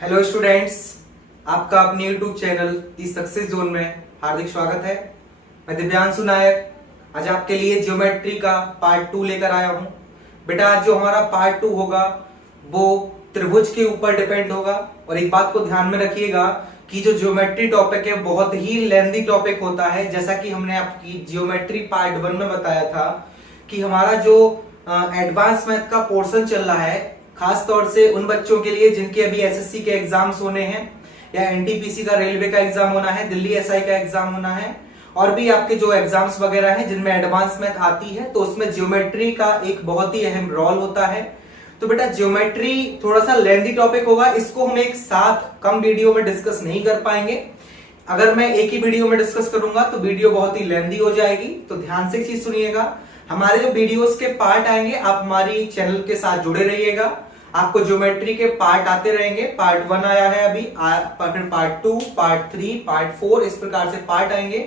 Hello students, आपका अपने YouTube channel दी success zone में हार्दिक स्वागत है। मैं दिव्यांशु नायक आज आपके लिए ज्योमेट्री का पार्ट 2 लेकर आया हूं। बेटा आज जो हमारा पार्ट 2 होगा वो त्रिभुज के ऊपर डिपेंड होगा। और एक बात को ध्यान में रखिएगा कि जो ज्योमेट्री टॉपिक है बहुत ही लेंथी टॉपिक होता है। जैसा कि हमने आपकी ज्योमेट्री पार्ट 1 में बताया था कि हमारा जो एडवांस मैथ का पोर्शन चल रहा है, खास तौर से उन बच्चों के लिए जिनके अभी एसएससी के एग्जाम्स होने हैं या एनटीपीसी का रेलवे का एग्जाम होना है, दिल्ली एसआई का एग्जाम होना है और भी आपके जो एग्जाम्स वगैरह हैं जिनमें एडवांस मैथ आती है, तो उसमें ज्योमेट्री का एक बहुत ही अहम रोल होता है। तो बेटा ज्योमेट्री थोड़ा सा लेंथी टॉपिक होगा, इसको हम एक साथ कम वीडियो में डिस्कस नहीं कर पाएंगे। अगर मैं एक ही वीडियो में डिस्कस करूंगा तो वीडियो बहुत ही लेंथी हो जाएगी। तो ध्यान से एक चीज सुनिएगा, हमारे जो वीडियोस के पार्ट आएंगे आप हमारी चैनल के साथ जुड़े रहिएगा। आपको ज्योमेट्री के पार्ट आते रहेंगे। पार्ट 1 आया है अभी, फिर पार्ट 2, पार्ट 3, पार्ट 4, इस प्रकार से पार्ट आएंगे।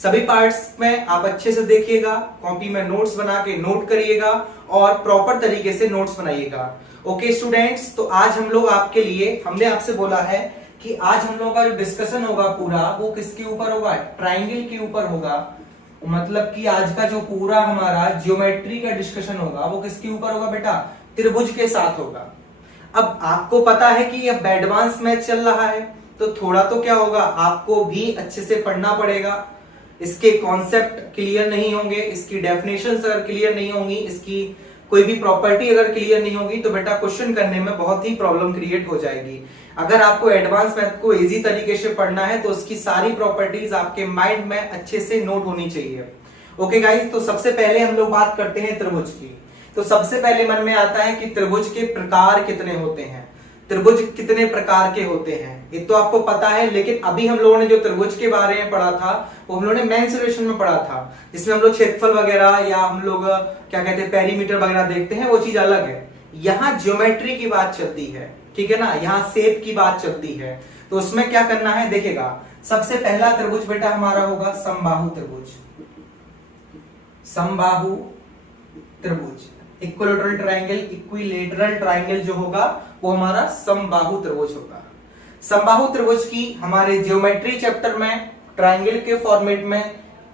सभी पार्ट्स में आप अच्छे से देखिएगा, कॉपी में नोट्स बना के नोट करिएगा और प्रॉपर तरीके से नोट्स बनाइएगा। ओके स्टूडेंट्स, तो आज हम लोग आपके लिए, हमने आपसे बोला है कि आज हम लोगों का जो डिस्कशन होगा पूरा वो किसके ऊपर होगा? ट्राइंगल के ऊपर होगा। मतलब कि आज का जो पूरा हमारा ज्योमेट्री का डिस्कशन होगा वो किसके ऊपर होगा बेटा? त्रिभुज के साथ होगा। अब आपको पता है कि अब एडवांस मैथ चल रहा है तो थोड़ा तो क्या होगा, आपको भी अच्छे से पढ़ना पड़ेगा। इसके कॉन्सेप्ट क्लियर नहीं होंगे, इसकी डेफिनेशंस अगर क्लियर नहीं होंगी, इसकी कोई भी प्रॉपर्टी अगर क्लियर नहीं होगी तो बेटा क्वेश्चन करने में बहुत ही प्रॉब्लम क्रिएट हो जाएगी। अगर आपको एडवांस मैथ को इजी तरीके से पढ़ना है तो उसकी सारी प्रॉपर्टीज आपके माइंड में अच्छे से नोट होनी चाहिए। ओके गाइस, तो सबसे पहले हम लोग बात करते हैं त्रिभुज की। तो सबसे पहले मन में आता है कि त्रिभुज के प्रकार कितने होते हैं, त्रिभुज कितने प्रकार के होते हैं, ये तो आपको पता है। लेकिन अभी हम लोगों ने जो त्रिभुज के बारे में पढ़ा था वो हम लोगों ने मेंसुरेशन में पढ़ा था, जिसमें हम लोग क्षेत्रफल वगैरह या हम लोग क्या कहते हैं पेरीमीटर वगैरह देखते हैं, वो चीज अलग है। यहाँ ज्योमेट्री की बात चलती है, ठीक है ना, यहाँ शेप की बात चलती है। तो उसमें क्या करना है देखिएगा, सबसे पहला त्रिभुज बेटा हमारा होगा समबाहु त्रिभुज। समबाहु त्रिभुज, इक्विलेटरल ट्राइंगल जो होगा वो हमारा समबाहु त्रिभुज होगा। समबाहु त्रिभुज की हमारे ज्योमेट्री चैप्टर में ट्राइंगल के फॉर्मेट में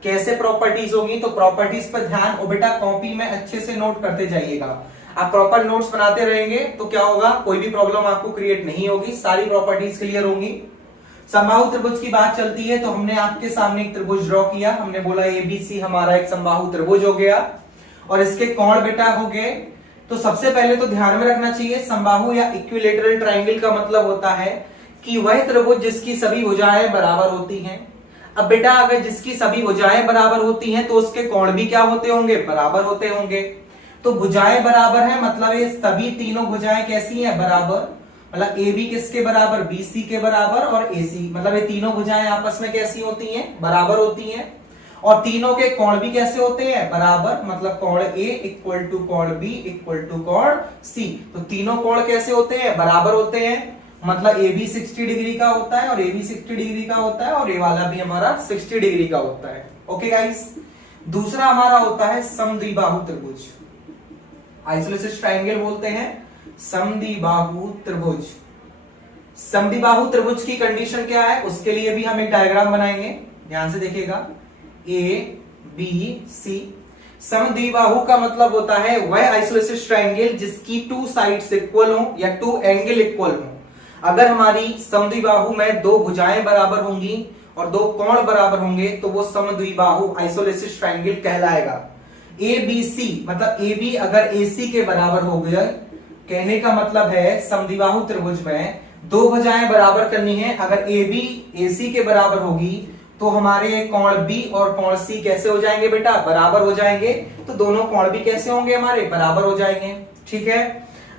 कैसे प्रॉपर्टीज होगी, तो प्रॉपर्टीज पर ध्यान और बेटा कॉपी में अच्छे से नोट करते जाइएगा। आप प्रॉपर नोट्स बनाते रहेंगे तो क्या होगा, कोई भी प्रॉब्लम आपको क्रिएट नहीं होगी, सारी प्रॉपर्टीज क्लियर होंगी। समबाहु त्रिभुज की बात चलती है तो हमने आपके सामने एक त्रिभुज ड्रॉ किया, हमने बोला एबीसी हमारा एक समबाहु त्रिभुज हो गया और इसके कोण बेटा हो गए। तो सबसे पहले तो ध्यान में रखना चाहिए, समबाहु या इक्विलेटरल ट्राइंगल का मतलब होता है कि वह त्रिभुज जिसकी सभी भुजाएं बराबर होती हैं। अब बेटा अगर जिसकी सभी भुजाएं बराबर होती हैं तो उसके कोण भी क्या होते होंगे? बराबर होते होंगे। तो भुजाएं बराबर है मतलब ये सभी तीनों भुजाएं कैसी हैं? बराबर। मतलब ए बी किसके बराबर? बी सी के बराबर। और ए सी मतलब ये तीनों भुजाएं आपस में कैसी होती हैं? बराबर होती हैं। और तीनों के कोण भी कैसे होते हैं? बराबर। मतलब कोण ए इक्वल टू कोण बी इक्वल टू कोण सी। तो तीनों कोण कैसे होते हैं? बराबर होते हैं। मतलब ए बी 60 डिग्री का होता है और ए बी 60 डिग्री का होता है और ए वाला भी हमारा 60 डिग्री का होता है। ओके गाइस, दूसरा हमारा होता है समद्विबाहु त्रिभुज, आइसोसेलेस ट्राइंगल बोलते हैं, समद्विबाहु त्रिभुज। समद्विबाहु त्रिभुज की कंडीशन क्या है उसके लिए भी हम एक डायग्राम बनाएंगे, ध्यान से देखिएगा। ए बी सी, समद्विबाहु का मतलब होता है वह आइसोसेलेस ट्राइंगल जिसकी 2 साइड्स इक्वल हो या 2 एंगल इक्वल हो। अगर हमारी समद्विबाहु में 2 भुजाएं बराबर होंगी और 2 कोण बराबर होंगे तो वो समद्विबाहु आइसोसेलेस ट्राइंगल कहलाएगा। ए बी सी मतलब ए बी अगर ए सी के बराबर हो गया, कहने का मतलब है समद्विबाहु त्रिभुज में 2 भुजाएं बराबर करनी है। अगर ए बी ए सी के बराबर होगी तो हमारे कोण बी और कोण सी कैसे हो जाएंगे बेटा? बराबर हो जाएंगे। तो दोनों कोण भी कैसे होंगे? हमारे बराबर हो जाएंगे। ठीक है,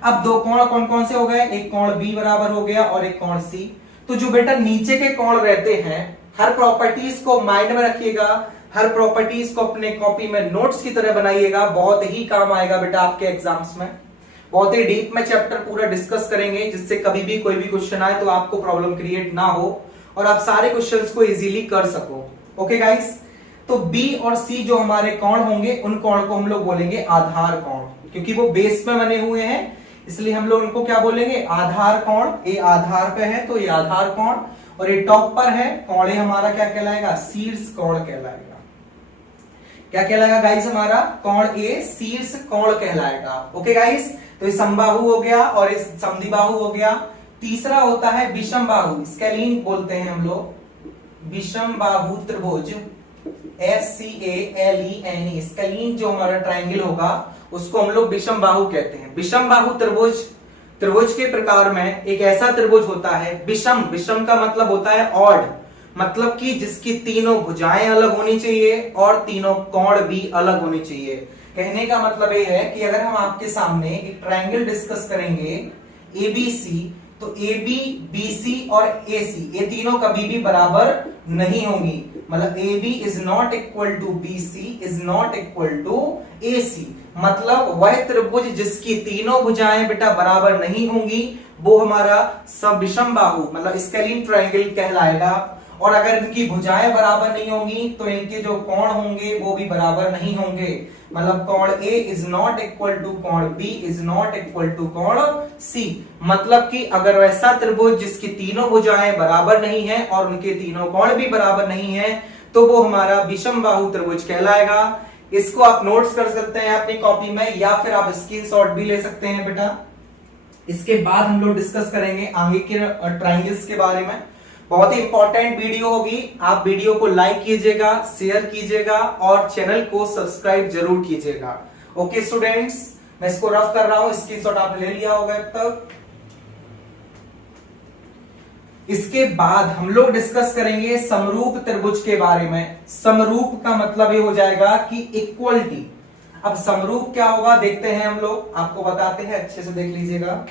अब 2 कोण कौन कौन से हो गए? एक कोण बी बराबर हो गया और एक कोण सी। तो जो बेटा नीचे के कोण रहते हैं, हर प्रॉपर्टीज को माइंड में रखिएगा, हर प्रॉपर्टीज को अपने कॉपी में नोट्स की तरह बनाइएगा, बहुत ही काम आएगा बेटा आपके एग्जाम्स में। बहुत ही डीप में चैप्टर पूरा डिस्कस करेंगे जिससे कभी भी कोई भी क्वेश्चन आए तो आपको प्रॉब्लम क्रिएट ना हो और आप सारे क्वेश्चंस को इजीली कर सको। ओके गाइस, तो बी और सी जो हमारे कोण होंगे उन कोण को हम लोग बोलेंगे आधार कोण, क्योंकि वो बेस में बने हुए हैं। इसलिए हम लोग इनको क्या बोलेंगे, आधार कोण। ये आधार पे है तो ये आधार कोण, और ये टॉप पर है कोण, ये हमारा क्या कहलाएगा, शीर्ष कोण कहलाएगा। क्या कहलाएगा गाइस, हमारा कोण ए शीर्ष कोण कहलाएगा। ओके गाइस, तो ये समबाहु हो गया और इस समद्विबाहु हो गया। तीसरा होता है विषम बाहु, स्केलीन बोलते हैं हम लोग, विषम बाहु त्रिभुज, SCALENE, स्केलीन जो हमारा ट्राइंगल होगा उसको हम लोग विषम बाहु कहते हैं। विषम बाहु त्रिभुज, त्रिभुज के प्रकार में एक ऐसा त्रिभुज होता है विषम, विषम का मतलब होता है ऑड, मतलब कि जिसकी तीनों भुजाएं अलग होनी चाहिए और तीनों कोण भी अलग होने चाहिए। कहने का मतलब ये है कि अगर हम आपके सामने एक ट्रायंगल डिस्कस करेंगे ABC, तो AB, BC और AC ये तीनों कभी भी बराबर नहीं होंगी। मतलब AB is not equal to BC is not equal to AC, मतलब वह त्रिभुज जिसकी तीनों भुजाएं बेटा बराबर नहीं होंगी वो हमारा सविषम बाहु मतलब स्केलीन ट्रायंगल कहलाएगा। और अगर इनकी भुजाएं बराबर नहीं होंगी तो इनके जो कोण होंगे वो भी बराबर नहीं होंगे। मतलब कोण A is not equal to कोण B is not equal to कोण C, मतलब कि अगर वैसा त्रिभुज जिसकी तीनों भुजाएं बराबर नहीं है और उनके तीनों कोण भी बराबर नहीं है तो वो हमारा विषम बाहु त्रिभुज कहलाएगा। इसको आप नोट्स कर सकते हैं अपनी कॉपी में या फिर आप स्क्रीनशॉट भी ले सकते हैं बेटा। इसके बाद हम लोग डिस्कस करेंगे आगे के ट्रायंगल्स के बारे में। बहुत ही इंपॉर्टेंट वीडियो होगी, आप वीडियो को लाइक कीजिएगा, शेयर कीजिएगा और चैनल को सब्सक्राइब जरूर कीजिएगा। ओके स्टूडेंट्स, मैं इसको रफ कर रहा हूं, स्क्रीनशॉट आपने ले लिया होगा अब तक। इसके बाद हम लोग डिस्कस करेंगे समरूप त्रिभुज के बारे में। समरूप का मतलब ये हो जाएगा कि इक्वलिटी। अब समरूप क्या होगा देखते हैं हम लोग, आपको बताते हैं, अच्छे से देख लीजिएगा।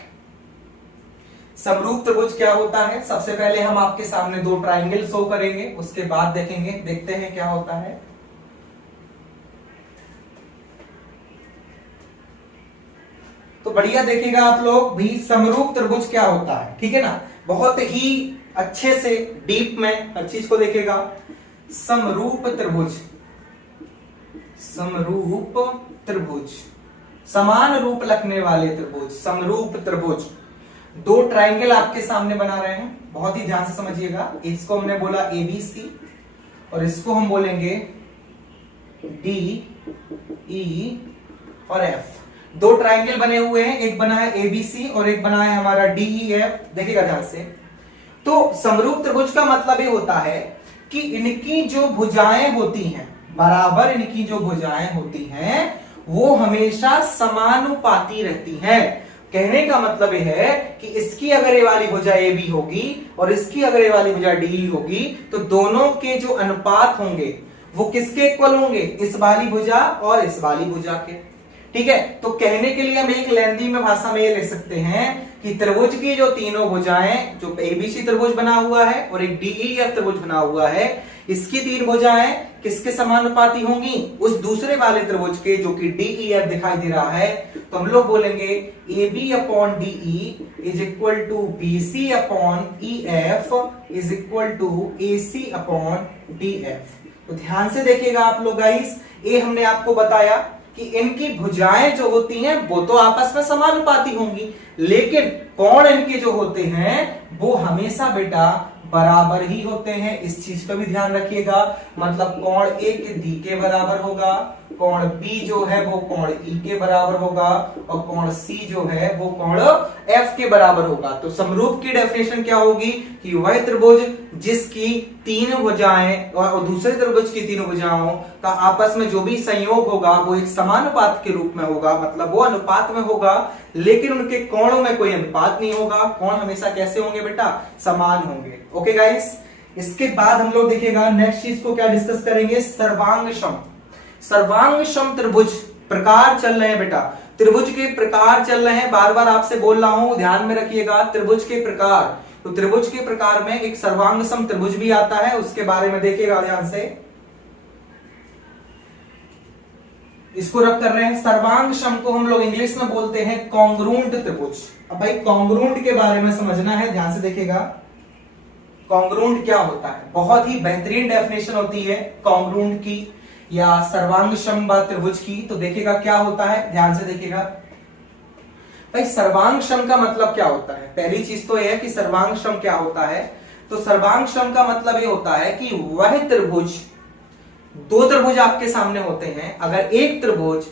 समरूप त्रिभुज क्या होता है, सबसे पहले हम आपके सामने दो ट्रायंगल शो करेंगे, उसके बाद देखेंगे, देखते हैं क्या होता है। तो बढ़िया देखिएगा आप लोग भी, समरूप त्रिभुज क्या होता है, ठीक है ना। बहुत ही अच्छे से डीप में हर चीज को देखेगा। समरूप त्रिभुज, समरूप त्रिभुज, समान रूप रखने वाले त्रिभुज, समरूप त्रिभुज। दो ट्रायंगल आपके सामने बना रहे हैं, बहुत ही ध्यान से समझिएगा। इसको हमने बोला ABC और इसको हम बोलेंगे DE और F। दो ट्रायंगल बने हुए हैं, एक बना है ABC और एक बना है हमारा DEF। देखिएगा ध्यान से। तो समरूप त्रिभुज का मतलब ये होता है कि इनकी जो भुजाएं होती हैं, बराबर इनकी जो भुजाएं होती हैं वो हमेशा समानुपाती रहती हैं। कहने का मतलब यह है कि इसकी अगर ये वाली भुजा AB होगी और इसकी अगर ये वाली भुजा DE होगी तो दोनों के जो अनुपात होंगे वो किसके इक्वल होंगे, इस वाली भुजा और इस वाली भुजा के। ठीक है, तो कहने के लिए हम एक लेंदी में भाषा में ये लिख सकते हैं कि त्रिभुज की जो तीनों भुजाएं, जो ABC त्रिभुज बना हुआ है और एक DEF त्रिभुज बना हुआ है, इसकी तीन भुजाएं किसके समानुपाती होंगी, उस दूसरे वाले त्रिभुज के जो कि DEF दिखाई दे रहा है। तो हम लोग बोलेंगे AB upon DE is equal to BC upon EF is equal to AC upon DF। तो ध्यान से देखिएगा आप लोग गाइस, ये हमने आपको बताया कि इनकी भुजाएं जो होती हैं वो तो आपस में समानुपाती होंगी, लेकिन कोण इनके जो होते हैं वो हमेशा बेटा बराबर ही होते हैं। इस चीज का भी ध्यान रखिएगा। मतलब कोण A के D के बराबर होगा, कोण B जो है वो कोण E के बराबर होगा और कोण C जो है वो कोण F के बराबर होगा। तो समरूप की डेफिनेशन क्या होगी कि वह त्रिभुज जिसकी तीन भुजाएं और दूसरे त्रिभुज की तीनों भुजाओं का आपस में जो भी संयोग होगा वो एक समानुपात के रूप में होगा, मतलब वो अनुपात में होगा, लेकिन उनके कोणों में कोई अनुपात नहीं होगा। कोण हमेशा कैसे होंगे बेटा, समान होंगे। ओके गाइस, इसके बाद हम लोग देखिएगा नेक्स्ट चीज को क्या डिस्कस करेंगे, सर्वांगसम। सर्वांगसम त्रिभुज प्रकार चल रहे हैं बेटा, त्रिभुज के प्रकार चल रहे हैं, बार बार आपसे बोल रहा हूं, ध्यान में रखिएगा। त्रिभुज के प्रकार, तो त्रिभुज के प्रकार में एक सर्वांगसम त्रिभुज भी आता है, उसके बारे में देखिएगा ध्यान से। इसको रख कर रहे हैं। सर्वांगसम को हम लोग इंग्लिश में बोलते हैं कॉन्ग्रुएंट त्रिभुज। अब भाई कॉन्ग्रुएंट के बारे में समझना है, ध्यान से देखिएगा। कॉन्ग्रुएंट क्या होता है, बहुत ही बेहतरीन डेफिनेशन होती है कॉन्ग्रुएंट की या सर्वांगसम त्रिभुज की। तो देखिएगा क्या होता है, ध्यान से देखिएगा। भाई सर्वांग सम का मतलब क्या होता है? पहली चीज तो यह है कि सर्वांग सम क्या होता है। तो सर्वांग सम का मतलब ये होता है कि वह त्रिभुज, दो त्रिभुज आपके सामने होते हैं, अगर एक त्रिभुज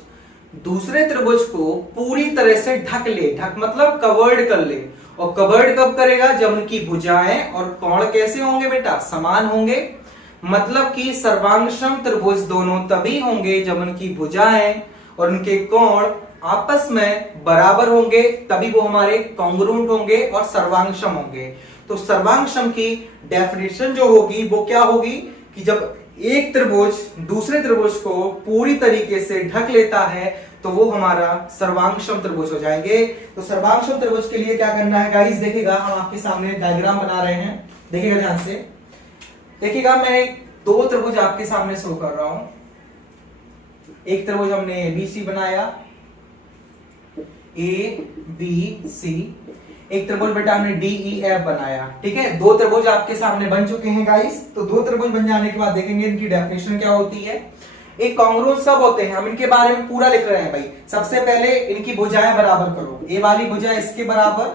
दूसरे त्रिभुज को पूरी तरह से ढक ले, ढक मतलब कवर्ड कर ले, और कवर्ड कब करेगा? जब उनकी भुजाएं और कोण कैसे होंगे बेटा? समान होंगे। मतलब कि सर्वांगसम त्रिभुज दोनों तभी होंगे जब उनकी भुजाएं और उनके कोण आपस में बराबर होंगे, तभी वो हमारे कॉन्ग्रुएंट होंगे और सर्वांगसम होंगे। तो सर्वांगसम की डेफिनेशन जो होगी वो क्या होगी कि जब एक त्रिभुज दूसरे त्रिभुज को पूरी तरीके से ढक लेता है तो वो हमारा सर्वांगसम त्रिभुज हो जाएंगे। तो सर्वांगसम त्रिभुज के लिए क्या करना है गाइस? देखिएगा, हम आपके सामने डायग्राम बना रहे हैं, देखिएगा ध्यान से। देखिएगा, मैं दो त्रिभुज आपके सामने शो कर रहा हूं। एक त्रिभुज हमने एबीसी बनाया, ए बी सी। एक त्रिभुज बेटा हमने DEF बनाया। ठीक है, दो त्रिभुज आपके सामने बन चुके हैं गाइस। तो दो त्रिभुज बन जाने के बाद देखेंगे इनकी डेफिनेशन क्या होती है। एक कॉन्ग्रुएंट सब होते हैं, हम इनके बारे में पूरा लिख रहे हैं भाई। सबसे पहले इनकी भुजाएं बराबर करो। ए वाली भुजा इसके बराबर,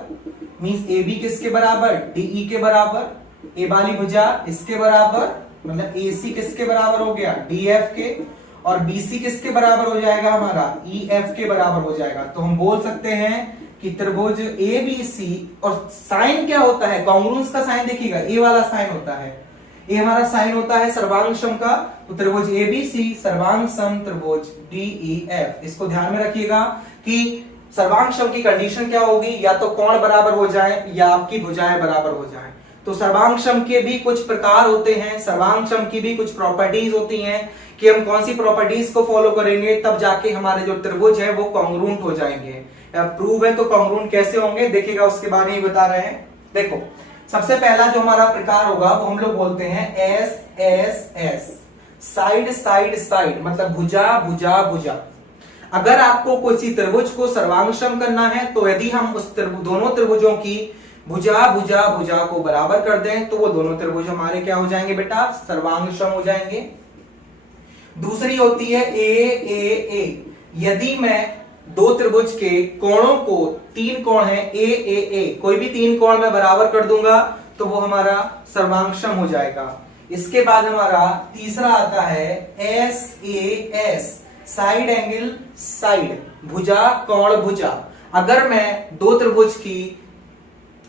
मींस AB किसके बराबर? DE के बराबर। ए वाली भुजा इसके बराबर, मतलब AC किसके बराबर हो गया? DF के। और BC किसके बराबर हो जाएगा? हमारा EF के बराबर हो जाएगा। तो हम बोल सकते हैं कि त्रिभुज ABC, और साइन क्या होता है? कॉन्ग्रुएंस का साइन देखिएगा, ए वाला साइन होता है, ये हमारा साइन होता है सर्वांगसम का। तो त्रिभुज ABC सर्वांगसम त्रिभुज DEF। इसको ध्यान में रखिएगा कि सर्वांगसम की कंडीशन क्या होगी? या तो कोण बराबर हो जाए या आपकी भुजाएं बराबर हो जाएं। तो सर्वांगसम के भी कुछ प्रकार होते हैं, सर्वांगसम की भी कुछ प्रॉपर्टीज होती हैं कि हम कौन सी प्रॉपर्टीज को फॉलो करेंगे तब जाके हमारे जो त्रिभुज है वो कॉन्ग्रुएंट हो जाएंगे। प्रूव है तो कॉन्ग्रुएंट कैसे होंगे देखिएगा, उसके बारे में बता रहे हैं। देखो, सबसे पहला जो हमारा प्रकार होगा वो हम लोग बोलते हैं SSS, साइड साइड साइड, मतलब भुजा भुजा भुजा। अगर आपको किसी त्रिभुज को सर्वांगसम करना है तो यदि हम उस दोनों त्रिभुजों की भुजा भुजा भुजा को बराबर कर दें तो वो दोनों त्रिभुज हमारे क्या हो जाएंगे बेटा? सर्वांगसम हो जाएंगे। दूसरी होती है AAA। यदि मैं दो त्रिभुज के कोणों को, तीन कोण है AAA, कोई भी तीन कोण मैं बराबर कर दूंगा तो वो हमारा सर्वांगसम हो जाएगा। इसके बाद हमारा तीसरा आता है SAS, साइड एंगल साइड, भुजा कोण भुजा। अगर मैं दो त्रिभुज की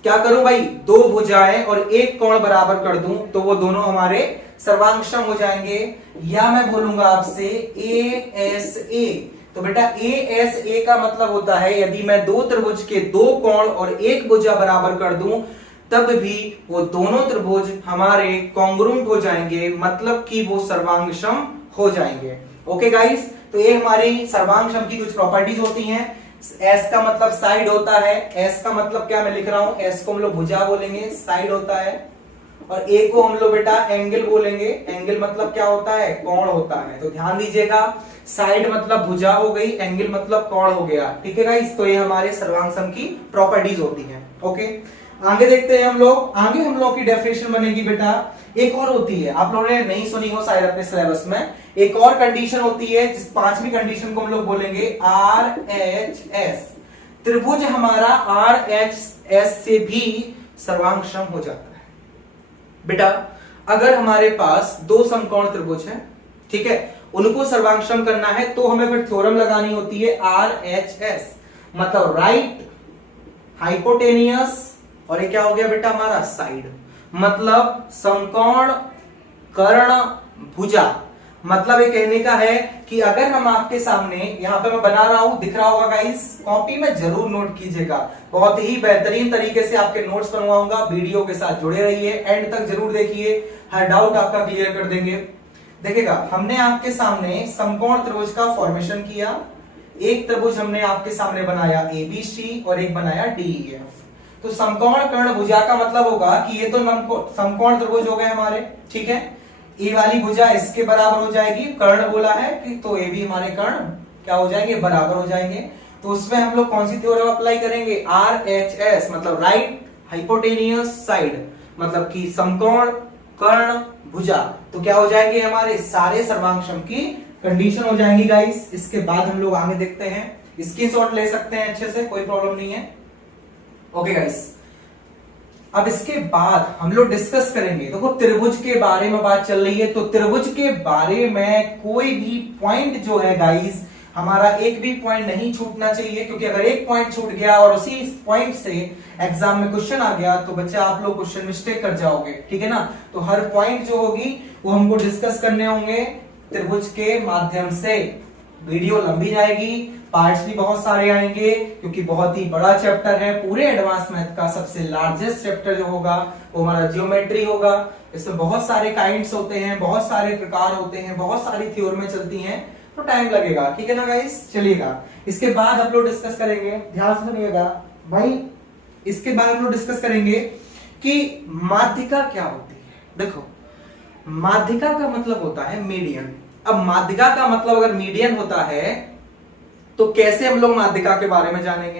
क्या करूं भाई? दो भुजाएं और एक कोण बराबर कर दूं तो वो दोनों हमारे सर्वांगसम हो जाएंगे। या मैं बोलूंगा आपसे ASA। तो बेटा ASA का मतलब होता है यदि मैं दो त्रिभुज के दो कोण और एक भुजा बराबर कर दूं तब भी वो दोनों त्रिभुज हमारे कॉन्ग्रुएंट हो जाएंगे, मतलब कि वो सर्वांगसम हो जाएंगे। ओके गाइस, तो ये हमारी सर्वांगसम की कुछ प्रॉपर्टीज होती हैं। S का मतलब साइड होता है। S का मतलब क्या मैं लिख रहा हूं? S को हम लोग भुजा बोलेंगे, साइड होता है। और A को हम लोग बेटा एंगल बोलेंगे, एंगल मतलब क्या होता है? कोण होता है। तो ध्यान दीजिएगा, साइड मतलब भुजा हो गई, एंगल मतलब कोण हो गया। ठीक है गाइस, तो ये हमारे सर्वांगसम की प्रॉपर्टीज होती हैं। ओके, आगे देखते हैं हम लोग। आगे हम लोग की डेफिनेशन बनेगी बेटा, एक और होती है, आप लोगों ने नहीं सुनी हो शायद अपने सिलेबस में। एक और कंडीशन होती है, जिस पांचवी कंडीशन को हम लोग बोलेंगे RHS। त्रिभुज हमारा RHS से भी सर्वांगसम हो जाता है। बेटा अगर हमारे पास दो समकोण त्रिभुज हैं, ठीक है, उनको सर्वांगसम करना है तो हमें फिर थ्योरम लगानी होती है RHS, मतलब राइट हाइपोटेनियस, और ये क्या हो गया बेटा हमारा? साइड, मतलब समकोण कर्ण भुजा। मतलब ये कहने का है कि अगर हम आपके सामने, यहां पे मैं बना रहा हूं, दिख रहा होगा गाइस, कॉपी में जरूर नोट कीजिएगा, बहुत ही बेहतरीन तरीके से आपके नोट्स बनवाऊंगा। वीडियो के साथ जुड़े रहिए, एंड तक जरूर देखिए, हर डाउट आपका क्लियर कर देंगे। देखिएगा, हमने आपके सामने समकोण त्रिभुज का फॉर्मेशन किया। एक त्रिभुज हमने आपके सामने बनाया ABC और एक बनाया DEF। तो समकोण कर्ण भुजा का मतलब होगा कि ये तो समकोण त्रिभुज हो गए हमारे, ठीक है। ए वाली भुजा इसके बराबर हो जाएगी, कर्ण बोला है कि तो ये भी हमारे कर्ण क्या हो जाएंगे? बराबर हो जाएंगे। तो उसमें हम लोग कौन सी थ्योरम अप्लाई करेंगे? RHS, मतलब राइट हाइपोटेनियस साइड, मतलब कि समकोण कर्ण भुजा। तो क्या हो जाएंगे? हमारे सारे सर्वांगसम की कंडीशन हो जाएंगी गाइस। इसके बाद हम लोग आगे देखते हैं स्क्रीनशॉट ले सकते हैं अच्छे से, कोई प्रॉब्लम नहीं है। ओके गाइस, अब इसके बाद हम लोग डिस्कस करेंगे, देखो त्रिभुज के बारे में बात चल रही है, तो त्रिभुज के बारे में कोई भी पॉइंट जो है गाइस, हमारा एक भी पॉइंट नहीं छूटना चाहिए, क्योंकि अगर एक पॉइंट छूट गया और उसी पॉइंट से एग्जाम में क्वेश्चन आ गया तो बच्चा आप लोग क्वेश्चन मिस्टेक कर जाओगे, ठीक है ना। तो हर पॉइंट जो होगी वो हमको डिस्कस करने होंगे त्रिभुज के माध्यम से। वीडियो लंबी जाएगी, पार्ट्स भी बहुत सारे आएंगे, क्योंकि बहुत ही बड़ा चैप्टर है। पूरे एडवांस मैथ का सबसे लार्जेस्ट चैप्टर जो होगा वो हमारा जियोमेट्री होगा। इसमें बहुत सारे काइंड्स होते हैं, बहुत सारे प्रकार होते हैं, बहुत सारी थ्योरमें चलती हैं, तो टाइम लगेगा, ठीक है ना गाइस। चलिएगा, इसके बाद हम लोग डिस्कस करेंगे, ध्यान से सुनिएगा भाई, इसके बाद हम लोग डिस्कस करेंगे कि माध्यिका क्या होती है। देखो, माध्यिका का मतलब होता है मीडियन। अब माध्यिका का मतलब अगर मीडियन होता है तो कैसे हम लोग माध्यिका के बारे में जानेंगे,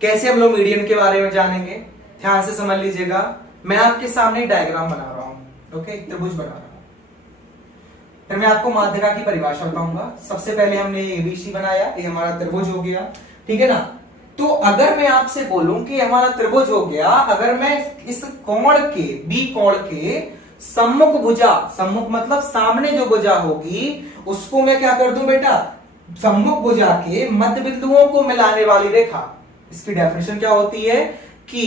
कैसे हम लोग मीडियन के बारे में जानेंगे, ध्यान से समझ लीजिएगा। मैं आपके सामने डायग्राम बना रहा हूं, ओके, त्रिभुज बना रहा हूं, फिर मैं आपको माध्यिका की परिभाषा बताऊंगा। सबसे पहले हमने एबीसी बनाया, ये हमारा त्रिभुज हो गया, ठीक है ना। तो अगर मैं आपसे बोलूं कि हमारा त्रिभुज हो गया, अगर मैं इस कोण के, बी कोण के सम्मुख भुजा, सम्मुख मतलब सामने जो भुजा होगी उसको मैं क्या कर दूं बेटा, सम्मुख भुजा के मध्य बिंदुओं को मिलाने वाली रेखा। इसकी डेफिनेशन क्या होती है कि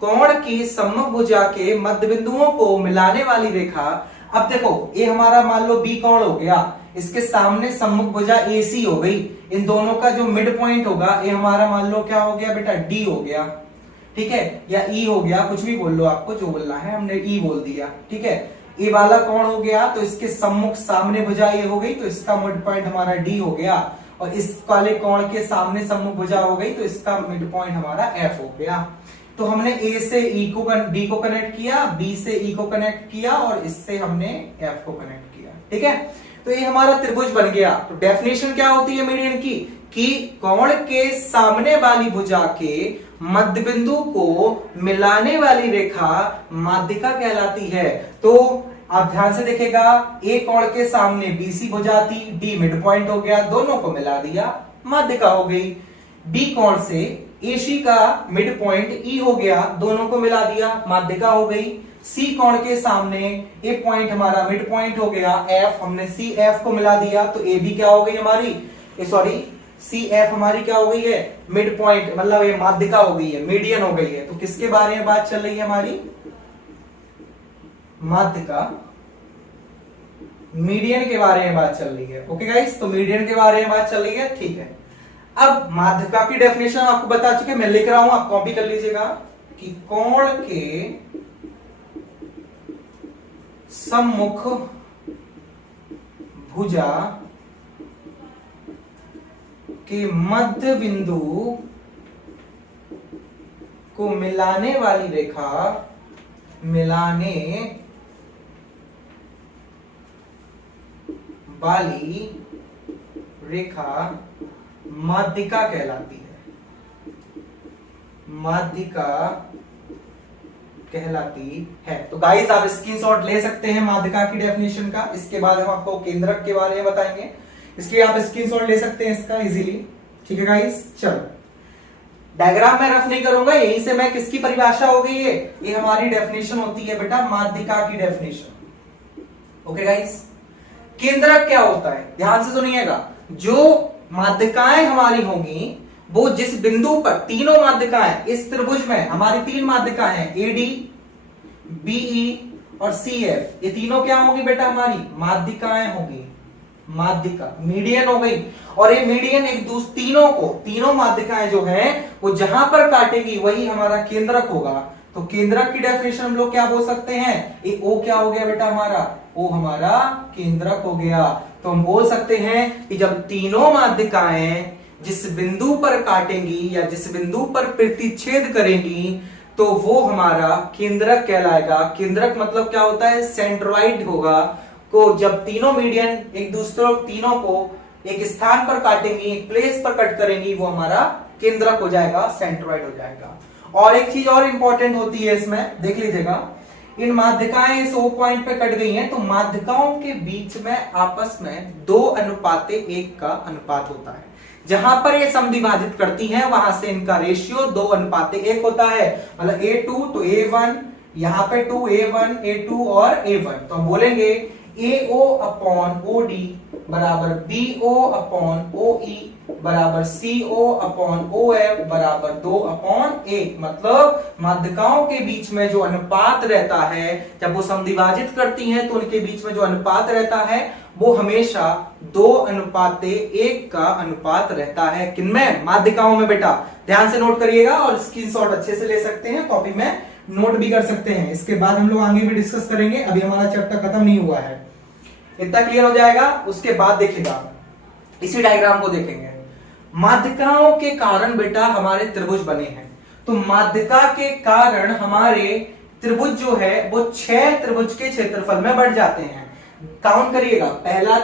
कोण की सम्मुख भुजा के मध्य बिंदुओं को मिलाने वाली रेखा। अब देखो, ये हमारा मान लो बी कोण हो गया, इसके सामने सम्मुख भुजा AC हो गई, इन दोनों का जो मिड पॉइंट होगा ये हमारा मान लो क्या हो गया बेटा, D हो गया, ठीक है, या E हो गया, कुछ भी बोल लो, आपको जो बोलना है, हमने E बोल दिया, ठीक है। ये वाला कोण हो गया तो इसके सम्मुख सामने भुजा ये हो गई, तो इसका मिड पॉइंट हमारा D हो गया, और इस वाले कोण के सामने सम्मुख भुजा हो गई तो इसका मिड पॉइंट हमारा F हो गया। तो हमने A से E को D को कनेक्ट किया, B से E को कनेक्ट किया, और इससे हमने F को कनेक्ट किया, ठीक है। तो ये हमारा त्रिभुज बन गया। तो डेफिनेशन क्या होती है मीडियन की, कि कोण के सामने वाली भुजा के मध्य बिंदु को मिलाने वाली रेखा माध्यिका कहलाती है। तो आप ध्यान से देखेगा, ए कोण के सामने BC भुजा थी, D मिड पॉइंट हो गया, दोनों को मिला दिया, माध्यिका हो गई। B कोण से AC का मिड पॉइंट E हो गया, दोनों को मिला दिया, माध्यिका हो गई। C कोण के सामने ए पॉइंट हमारा मिड पॉइंट हो गया, F, हमने CF को मिला दिया, तो AB क्या हो गई हमारी, सॉरी CF हमारी क्या हो गई है, मिड पॉइंट, मतलब ये माध्यिका हो गई है, मीडियन हो गई है। तो किसके बारे में बात चल रही है हमारी, माध्यिका, मीडियन के बारे में बात चल रही है। ओके गाइस, तो मीडियन के बारे में बात चल रही है, ठीक है। अब माध्यिका की डेफिनेशन आपको बता चुके, मैं लिख रहा हूं, आप कॉपी कर लीजिएगा, कि कोण के सम्मुख भुजा के मध्य बिंदु को मिलाने वाली रेखा, मिलाने वाली रेखा माध्यिका कहलाती है, माध्यिका कहलाती है। तो गाइस आप स्क्रीनशॉट ले सकते हैं माध्यिका की डेफिनेशन का। इसके बाद हम आपको केंद्रक के बारे में बताएंगे, इसलिए आप स्क्रीनशॉट ले सकते हैं इसका इजीली, ठीक है गाइस। चलो, डायग्राम में रफ नहीं करूंगा, यहीं से मैं किसकी परिभाषा हो गई है, ये हमारी डेफिनेशन होती है बेटा, माध्यिका की डेफिनेशन। ओके गाइस, केंद्रक क्या होता है, ध्यान से सुनिएगा। जो माध्यिकाएं हमारी होंगी वो जिस बिंदु पर, तीनों माध्यिकाएं इस त्रिभुज में हमारी 3 माध्यिकाएं हैं, AD, BE और CF, ये तीनों क्या होंगी बेटा, हमारी माध्यिकाएं होंगी, माध्यिका, मीडियन हो गई। और ये मीडियन एक दूसरे, तीनों को, तीनों माध्यिकाएं जो हैं वो जहां पर काटेगी वही हमारा केंद्रक होगा। तो केंद्रक की डेफिनेशन हम लोग क्या बोल सकते हैं, ये O क्या हो गया बेटा हमारा, O हमारा केंद्रक हो गया। तो हम बोल सकते हैं कि जब तीनों माध्यिकाएं जिस बिंदु पर काटेंगी या जिस बिंदु पर प्रतिच्छेद करेंगी तो वो हमारा केंद्रक कहलाएगा। केंद्रक मतलब क्या होता है, सेंट्रोइड होगा। को जब तीनों मीडियन एक दूसरे, तीनों को एक स्थान पर काटेंगी, एक प्लेस पर कट करेंगी, वो हमारा केंद्रक हो जाएगा, सेंट्रोइड हो जाएगा। और एक चीज और इंपॉर्टेंट होती है इसमें, देख लीजिएगा, इन माध्यिकाएं इस O पॉइंट पे कट गई हैं, तो माध्यिकाओं के बीच में आपस में 2:1 का अनुपात होता है। जहां पर ये समद्विभाजित करती हैं वहां से इनका रेशियो 2:1 होता है, मतलब A2 तो A1, यहां पे 2A1 A2 और A1, तो हम बोलेंगे AO अपॉन OD बराबर BO अपॉन OE बराबर CO अपॉन OF बराबर 2/1। मतलब माध्यिकाओं के बीच में जो अनुपात रहता है जब वो समद्विभाजित करती हैं तो उनके बीच में जो अनुपात रहता है वो हमेशा 2:1 का अनुपात रहता है। किनमें? माध्यिकाओं में बेटा। ध्यान से नोट करिएगा और स्क्रीनशॉट अच्छे से ले सकते हैं, कॉपी में नोट भी कर सकते हैं। इसके बाद हम लोग आगे भी डिस्कस करेंगे, अभी हमारा चैप्टर खत्म नहीं हुआ है। इतना क्लियर हो जाएगा। उसके बाद देखिएगा इसी डायग्राम को देखेंगे। माध्यिकाओं के कारण बेटा हमारे त्रिभुज बने हैं, तो माध्यिका के कारण हमारे त्रिभुज जो है वो 6 त्रिभुज के क्षेत्रफल में बढ़ जाते हैं। काउंट करिएगा, पहला,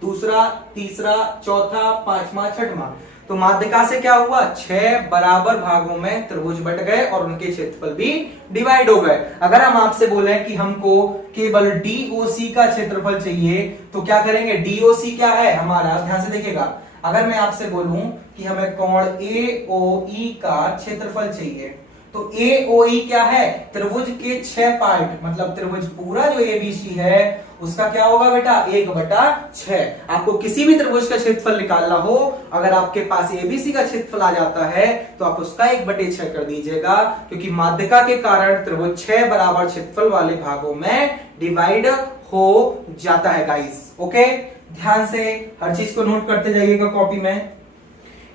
दूसरा, तीसरा, चौथा, पांचवा, छठवां। तो माध्यिका से क्या हुआ? 6 बराबर भागों में त्रिभुज बट गए और उनके क्षेत्रफल भी डिवाइड हो गए। अगर हम आपसे बोले कि हमको केवल DOC का क्षेत्रफल चाहिए तो क्या करेंगे? DOC क्या है हमारा? ध्यान से देखिएगा, अगर मैं आपसे बोलूं कि हमें कोण AOE का क्षेत्रफल चाहिए तो AOE क्या है? त्रिभुज के 6 पार्ट, मतलब त्रिभुज पूरा जो ABC है उसका क्या होगा बेटा? 1/6। आपको किसी भी त्रिभुज का क्षेत्रफल निकालना हो, अगर आपके पास ABC का क्षेत्रफल आ जाता है तो आप उसका 1/6 कर दीजिएगा, क्योंकि माध्यिका के कारण त्रिभुज 6 बराबर क्षेत्रफल वाले भागों में डिवाइड हो जाता है गाइस। ओके, ध्यान से हर चीज को नोट करते जाइएगा कॉपी में।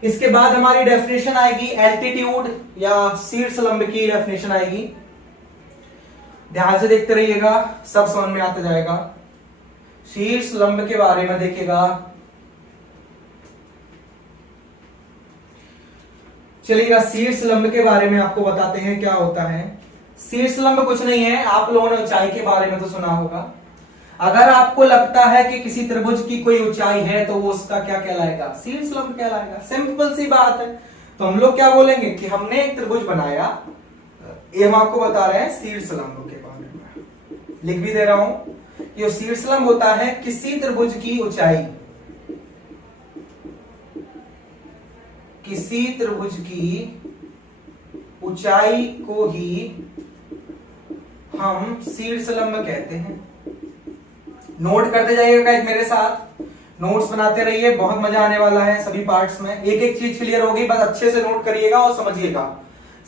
इसके बाद हमारी डेफिनेशन आएगी एल्टीट्यूड या शीर्ष लंब की डेफिनेशन आएगी। ध्यान से देखते रहिएगा, सब समझ में आता जाएगा। शीर्ष लंब के बारे में देखिएगा। चलिएगा शीर्ष लंब के बारे में आपको बताते हैं क्या होता है। शीर्ष लंब कुछ नहीं है, आप लोगों ने ऊंचाई के बारे में तो सुना होगा। अगर आपको लगता है कि किसी त्रिभुज की कोई ऊंचाई है तो वो उसका क्या कहलाएगा? शीर्ष लंब कहलाएगा। सिंपल सी बात है। तो हम लोग क्या बोलेंगे कि हमने एक त्रिभुज बनाया, ये हम आपको बता रहे हैं शीर्ष लंब के बारे में, लिख भी दे रहा हूं। ये शीर्ष लंब होता है किसी त्रिभुज की ऊंचाई, किसी त्रिभुज की ऊंचाई को ही हम शीर्ष लंब कहते हैं। नोट करते जाइएगा मेरे साथ, नोट्स बनाते रहिए, बहुत मजा आने वाला है। सभी पार्ट्स में एक एक चीज क्लियर होगी, बस अच्छे से नोट करिएगा और समझिएगा।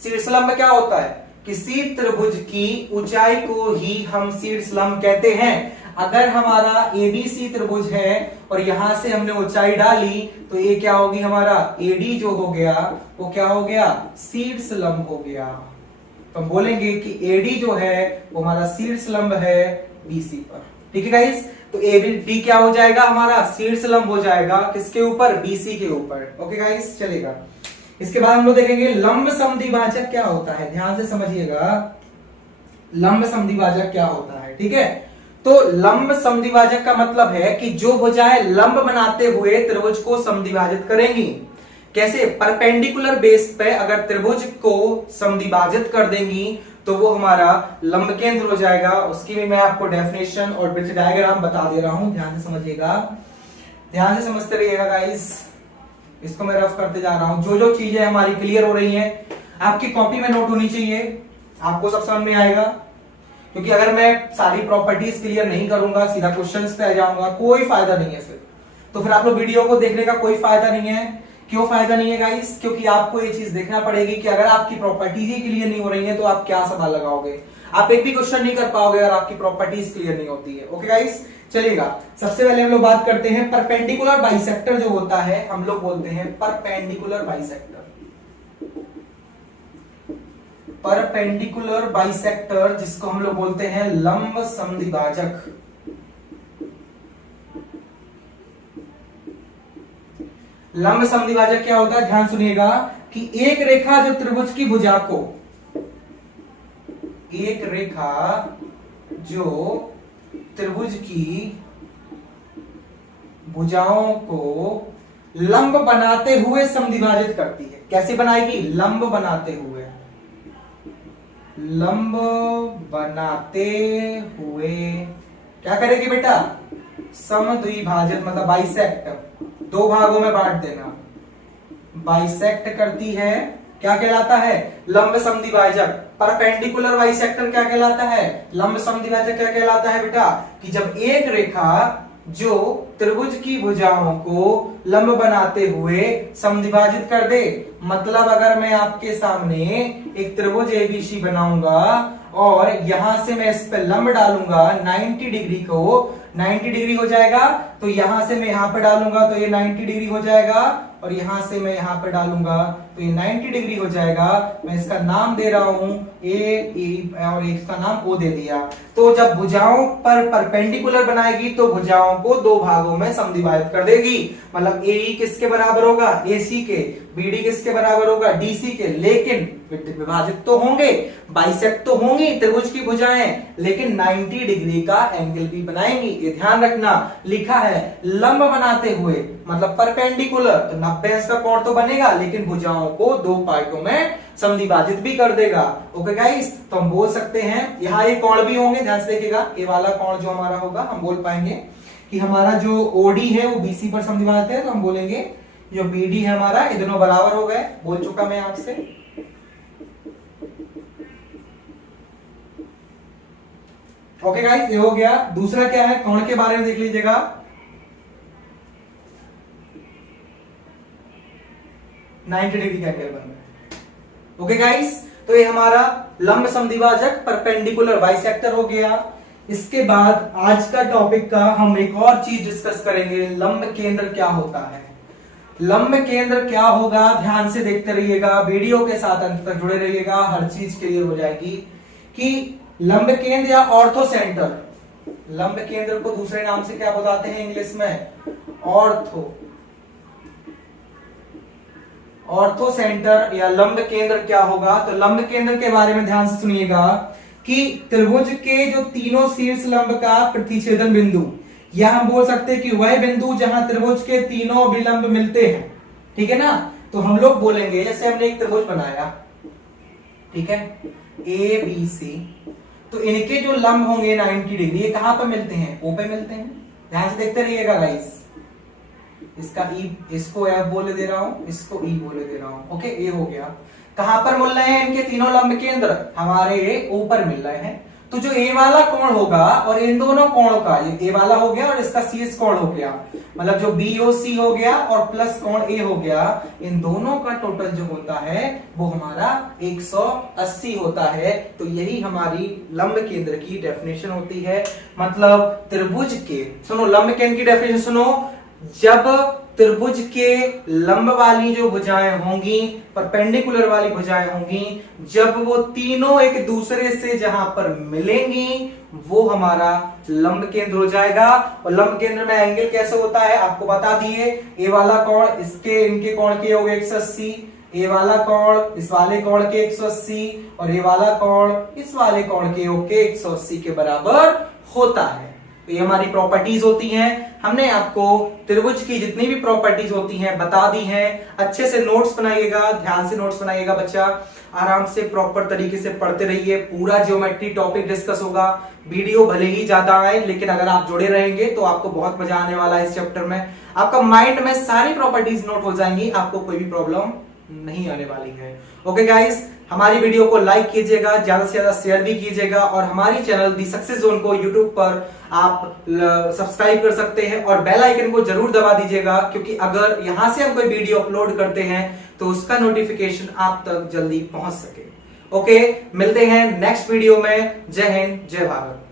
शीर्षलंब क्या होता है? किसी त्रिभुज की ऊंचाई को ही हम शीर्षलंब कहते हैं। अगर हमारा ABC त्रिभुज है और यहां से हमने ऊंचाई डाली तो ये क्या होगी? हमारा AD जो हो गया वो क्या हो गया? शीर्षलंब हो गया। तो हम बोलेंगे कि AD जो है वो हमारा शीर्षलंब है BC पर। ठीक है गाइस, तो AD क्या हो जाएगा? हमारा शीर्षलंब हो जाएगा किसके ऊपर? BC के ऊपर। ओके गाइस, चलेगा। इसके बाद हम लोग देखेंगे लंब समद्विभाजक क्या होता है। ध्यान से समझिएगा, लंब समद्विभाजक क्या होता है। ठीक है, तो लंब समद्विभाजक का मतलब है कि जो भुजाएं लंब बनाते हुए त्रिभुज को समद्विभाजित करेंगी। कैसे? परपेंडिकुलर बेस पे अगर त्रिभुज को समद्विभाजित कर देंगी तो वो हमारा लंब केंद्र हो जाएगा। उसकी भी मैं आपको डेफिनेशन और ब्रिज डायग्राम बता दे रहा हूं, ध्यान से समझिएगा, ध्यान से समझते रहिएगा गाइस। इसको मैं रफ करते जा रहा हूं। जो जो चीजें हमारी क्लियर हो रही हैं आपकी कॉपी में नोट होनी चाहिए, आपको सब समझ में आएगा। क्योंकि अगर मैं सारी प्रॉपर्टीज क्लियर नहीं करूंगा, सीधा क्वेश्चंस पे आ जाऊंगा, कोई फायदा नहीं है फिर। तो फिर आप लोग वीडियो को देखने का कोई फायदा नहीं है। क्यों फायदा नहीं है गाइस? क्योंकि आपको ये चीज देखना पड़ेगी कि अगर आपकी प्रॉपर्टीज ही क्लियर नहीं हो रही है तो आप क्या सवाल लगाओगे। आप एक भी क्वेश्चन नहीं कर पाओगे अगर आपकी प्रॉपर्टीज क्लियर नहीं होती है। ओके गाइस, चलेगा। सबसे पहले हम लोग बात करते हैं परपेंडिकुलर बाइसेक्टर जो होता है, हम लोग बोलते हैं परपेंडिकुलर बाइसेक्टर। परपेंडिकुलर बाइसेक्टर जिसको हम लोग बोलते हैं लंब समद्विभाजक। लंब समद्विभाजक क्या होता है? ध्यान सुनिएगा कि एक रेखा जो त्रिभुज की भुजा को, एक रेखा जो त्रिभुज की भुजाओं को लंब बनाते हुए समद्विभाजित करती है। कैसे बनाएगी? लंब बनाते हुए, लंब बनाते हुए क्या करेगी बेटा? समद्विभाजन मतलब बाइसेक्ट, दो भागों में बांट देना। बाइसेक्ट करती है, क्या कहलाता है? लंब समद्विभाजक। परपेंडिकुलर बाइसेक्टर क्या कहलाता है? लंब समद्विभाजक। क्या कहलाता है बेटा? कि जब एक रेखा जो त्रिभुज की भुजाओं को लंब बनाते हुए समद्विभाजित कर दे। मतलब अगर मैं आपके सामने एक त्रिभुज एबीसी बनाऊंगा और यहां से मैं इस पे लंब डालूंगा 90 डिग्री को, 90 डिग्री हो जाएगा, तो यहां से मैं यहां पे डालूंगा तो ये 90 डिग्री हो जाएगा, और यहां से मैं यहां पे डालूंगा तो ये 90 डिग्री हो जाएगा। मैं इसका नाम दे रहा हूं ए और इसका नाम ओ दे दिया। तो जब भुजाओं पर परपेंडिकुलर बनाएगी तो भुजाओं को दो भागों में समद्विभाजित कर देगी। मतलब ए किसके बराबर होगा? एसी के। बीडी किसके बराबर होगा? डीसी के। लेकिन विभाजित तो होंगे, बाइसेक्ट तो होंगी त्रिभुज की भुजाएं, लेकिन 90 डिग्री का एंगल भी बनाएंगी। ये ध्यान रखना। लिखा है लंब बनाते हुए, मतलब परपेंडिकुलर, तो 90 का कोण तो बनेगा, लेकिन भुजाओं को दो पार्टों में समद्विभाजित भी कर देगा। ओके गाइस, तो हम बोल सकते हैं यहाँ ये कोण भी होंगे, ध्यान से देखिएगा। ये वाला कोण जो हमारा होगा, हम बोल पाएंगे कि हमारा जो ओडी है वो बीसी पर समद्विभाजित है, तो हम बोलेंगे जो बीडी है हमारा, ये दोनों बराबर हो गए। बोल चुका मैं आपसे। ओके गाइस, ये हो गया। दूसरा क्या है? कोण के बारे में देख लीजिएगा। नाइन्टी डिग्री का एंगल बन रहा है। ओके गाइस, तो ये हमारा लंब समद्विभाजक परपेंडिकुलर बाइसेक्टर हो गया। इसके बाद आज का टॉपिक का हम एक और चीज डिस्कस करेंगे, लंब केंद्र क्या होता है। लंब केंद्र क्या होगा, ध्यान से देखते रहिएगा, वीडियो के साथ अंत तक जुड़े रहिएगा, हर चीज क्लियर हो जाएगी। कि लंब केंद्र या ऑर्थो सेंटर, लंब केंद्र को दूसरे नाम से क्या बताते हैं इंग्लिश में? ऑर्थो सेंटर या लंब केंद्र क्या होगा? तो लंब केंद्र के बारे में ध्यान से सुनिएगा कि त्रिभुज के जो तीनों शीर्ष लंब का प्रतिच्छेदन बिंदु, या हम बोल सकते हैं कि वह बिंदु जहां त्रिभुज के तीनों विलंब मिलते हैं। ठीक है ना? तो हम लोग बोलेंगे, जैसे हमने एक त्रिभुज बनाया, ठीक है, ए बी सी, तो इनके जो लंब होंगे 90 डिग्री, ये कहां पर मिलते हैं? ओ पे मिलते हैं। ध्यान से देखते रहिएगा गाइस। इसका ई, इसको एफ बोले दे रहा हूं, इसको ई बोले दे रहा हूं। ओके, ये हो गया। कहां पर मिल रहे हैं इनके तीनों लंब केंद्र? हमारे ऊपर मिल रहे हैं। तो जो ए वाला कोण होगा और इन दोनों कोणों का, ये ए वाला हो गया और इसका शीर्ष कोण हो गया, मतलब जो बीओसी हो गया और प्लस कोण ए हो गया, इन दोनों का टोटल जो होता है वो हमारा 180 होता है। तो यही हमारी लंब केंद्र की डेफिनेशन होती है। मतलब त्रिभुज के, सुनो लंब केंद्र की डेफिनेशन सुनो, जब त्रिभुज के लंब वाली जो भुजाएं होंगी, परपेंडिकुलर वाली भुजाएं होंगी, जब वो तीनों एक दूसरे से जहां पर मिलेंगी, वो हमारा लंब केंद्र हो जाएगा। और लंब केंद्र में एंगल कैसे होता है आपको बता दिए। ए वाला कोण इसके इनके कोण के हो गए 180, ए वाला कोण इस वाले कोण के 180, और ए वाला कोण इस वाले कोण के होके 180 के बराबर होता है। तो ये हमारी प्रॉपर्टीज होती हैं। हमने आपको त्रिभुज की जितनी भी प्रॉपर्टीज होती हैं बता दी हैं। अच्छे से नोट्स बनाइएगा, ध्यान से नोट्स बनाइएगा बच्चा, आराम से प्रॉपर तरीके से पढ़ते रहिए। पूरा ज्योमेट्री टॉपिक डिस्कस होगा। वीडियो भले ही ज्यादा आए, लेकिन अगर आप जुड़े रहेंगे तो आपको बहुत मजा आने वाला है इस चैप्टर में। आपका माइंड में सारी प्रॉपर्टीज नोट हो जाएंगी, आपको कोई भी प्रॉब्लम नहीं आने वाली है। ओके गाइस, हमारी वीडियो को लाइक कीजिएगा, ज्यादा से ज्यादा शेयर भी कीजिएगा, और हमारी चैनल दी सक्सेस जोन को यूट्यूब पर आप सब्सक्राइब कर सकते हैं और बेल आइकन को जरूर दबा दीजिएगा, क्योंकि अगर यहां से हम कोई वीडियो अपलोड करते हैं तो उसका नोटिफिकेशन आप तक जल्दी पहुंच सके। ओके, मिलते हैं नेक्स्ट वीडियो में। जय हिंद, जय भारत।